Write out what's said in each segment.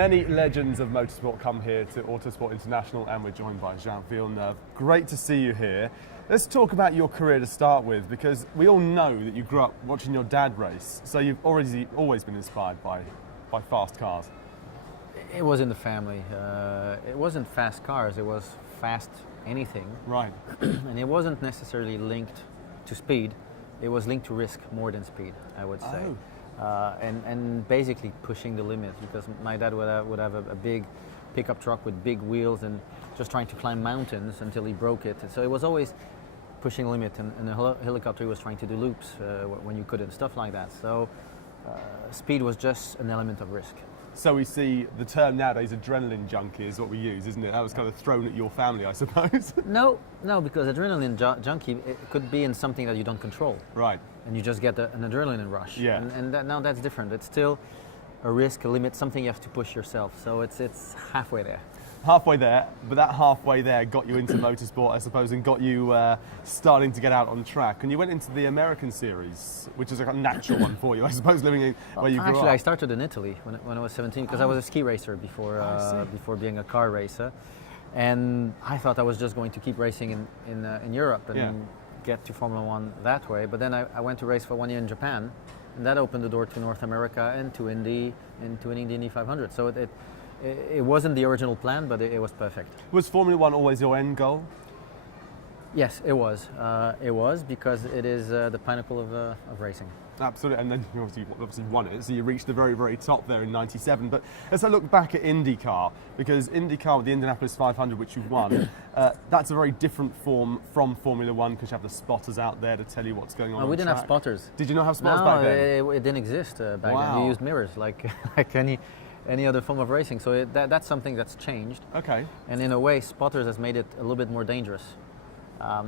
Many legends of motorsport come here to Autosport International, and we're joined by Jacques Villeneuve. Great to see you here. Let's talk about your career to start with, because we all know that you grew up watching your dad race, so you've always been inspired by fast cars. It was in the family. It wasn't fast cars, it was fast anything. Right. And it wasn't necessarily linked to speed, it was linked to risk more than speed, I would say. Oh. And basically pushing the limit, because my dad would have a big pickup truck with big wheels and just trying to climb mountains until he broke it. So it was always pushing the limit, and the helicopter was trying to do loops when you couldn't, stuff like that. So speed was just an element of risk. So we see the term nowadays, adrenaline junkie, is what we use, isn't it? That was kind of thrown at your family, I suppose. No, because adrenaline junkie, it could be in something that you don't control. Right. And you just get an adrenaline rush. Yeah. And now that's different. It's still a risk, a limit, something you have to push yourself. So it's halfway there. Halfway there, but that halfway there got you into motorsport, I suppose, and got you starting to get out on track. And you went into the American series, which is a natural one for you, I suppose, living in where you grew up. Actually, I started in Italy when I was 17, because I was a ski racer before being a car racer. And I thought I was just going to keep racing in Europe and get to Formula One that way. But then I went to race for 1 year in Japan, and that opened the door to North America and to Indy, and to an Indy 500. So it wasn't the original plan, but it was perfect. Was Formula One always your end goal? Yes, it was. It was, because it is the pinnacle of racing. Absolutely, and then you obviously won it, so you reached the very, very top there in '97. But as I look back at IndyCar, because IndyCar with the Indianapolis 500, which you won, that's a very different form from Formula One, because you have the spotters out there to tell you what's going on. We didn't have spotters. Did you not have spotters back then? No, it didn't exist back then. You used mirrors like any other form of racing. So that's something that's changed. Okay. And in a way, spotters has made it a little bit more dangerous.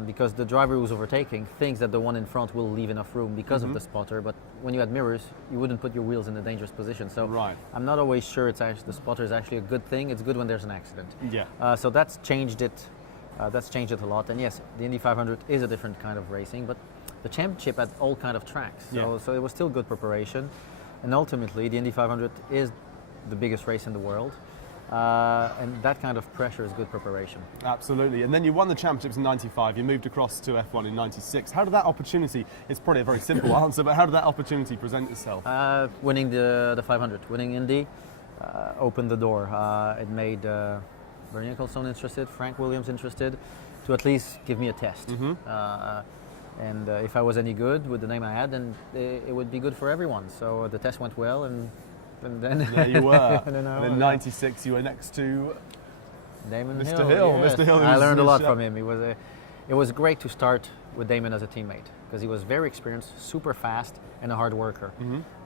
Because the driver who's overtaking thinks that the one in front will leave enough room because of the spotter, but when you had mirrors, you wouldn't put your wheels in a dangerous position. So right. I'm not always sure the spotter is actually a good thing. It's good when there's an accident. Yeah. So that's changed it. That's changed it a lot. And yes, the Indy 500 is a different kind of racing, but the championship had all kind of tracks. So it was still good preparation, and ultimately the Indy 500 is the biggest race in the world. And that kind of pressure is good preparation. Absolutely. And then you won the championships in '95, you moved across to F1 in '96. How did that opportunity, it's probably a very simple answer, but how did that opportunity present itself? Winning the 500, winning Indy, opened the door. It made Bernie Ecclestone interested, Frank Williams interested, to at least give me a test. And if I was any good with the name I had, then it would be good for everyone. So the test went well, and then there you were. And in '96, you were next to Mr. Hill. Yes. Mr. Hill. I learned a lot from him. It was great to start with Damon as a teammate, because he was very experienced, super fast, and a hard worker.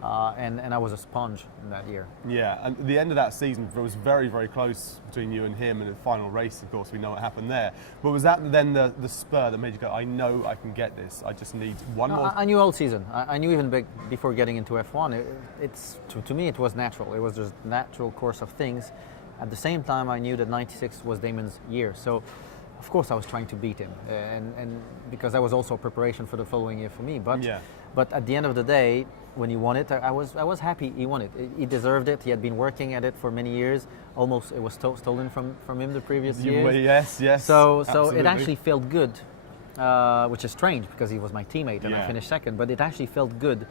And I was a sponge in that year. Yeah, and the end of that season was very, very close between you and him, and the final race, of course, we know what happened there. But was that then the spur that made you go, I know I can get this, I just need one more? I knew all season. I knew even before getting into F1, to me it was natural. It was just natural course of things. At the same time, I knew that '96 was Damon's year. So of course I was trying to beat him, and because that was also preparation for the following year for me. But at the end of the day, when he won it, I was happy he won it. He deserved it. He had been working at it for many years. Almost it was stolen from him the previous year. Yes. So it actually felt good, which is strange because he was my teammate and I finished second. But it actually felt good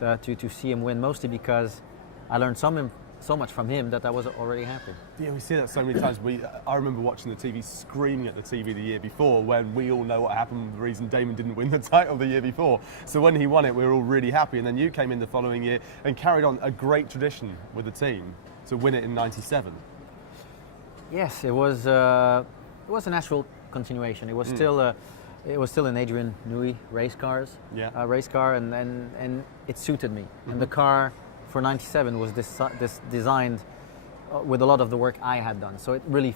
to see him win, mostly because I learned so much from him that I was already happy. Yeah, we see that so many times. I remember watching the TV, screaming at the TV the year before, when we all know what happened, the reason Damon didn't win the title the year before. So when he won it, we were all really happy. And then you came in the following year and carried on a great tradition with the team to win it in '97. Yes, it was a natural continuation. It was still an Adrian Newey race car, and it suited me. And the car for '97 was designed with a lot of the work I had done, so it really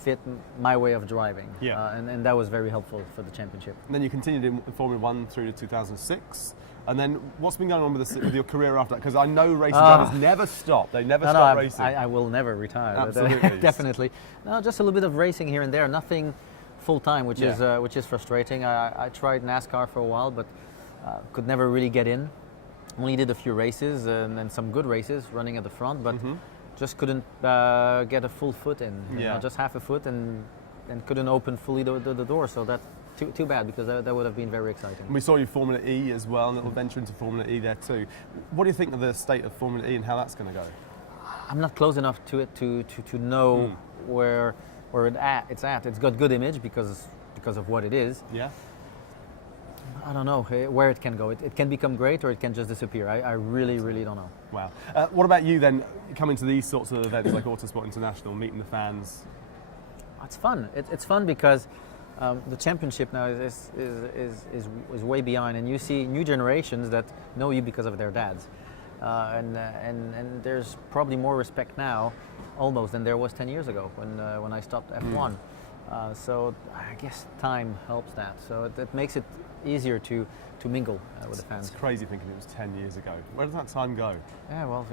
fit my way of driving, and that was very helpful for the championship. And then you continued in Formula One through to 2006, and then what's been going on with your career after that? Because I know racing drivers never stop; they never stop racing. I will never retire. Absolutely, definitely. No, just a little bit of racing here and there, nothing full time, which is frustrating. I tried NASCAR for a while, but could never really get in. Only did a few races and some good races running at the front, but just couldn't get a full foot in, just half a foot, and couldn't open fully the door. So that's too bad, because that would have been very exciting. And we saw you Formula E as well, a little venture into Formula E there too. What do you think of the state of Formula E and how that's going to go? I'm not close enough to it to know where it's at. It's got good image because of what it is. Yeah. I don't know where it can go. It can become great, or it can just disappear. I really don't know. Wow. What about you then, coming to these sorts of events like Autosport International, meeting the fans? It's fun. It's fun because the championship now is way behind, and you see new generations that know you because of their dads. And there's probably more respect now, almost, than there was 10 years ago when I stopped F1. So I guess time helps that. So it makes it easier to mingle with the fans. It's crazy thinking it was 10 years ago. Where does that time go? Yeah, well,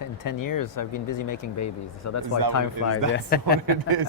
in 10 years I've been busy making babies, so that's why time flies. That's what it is.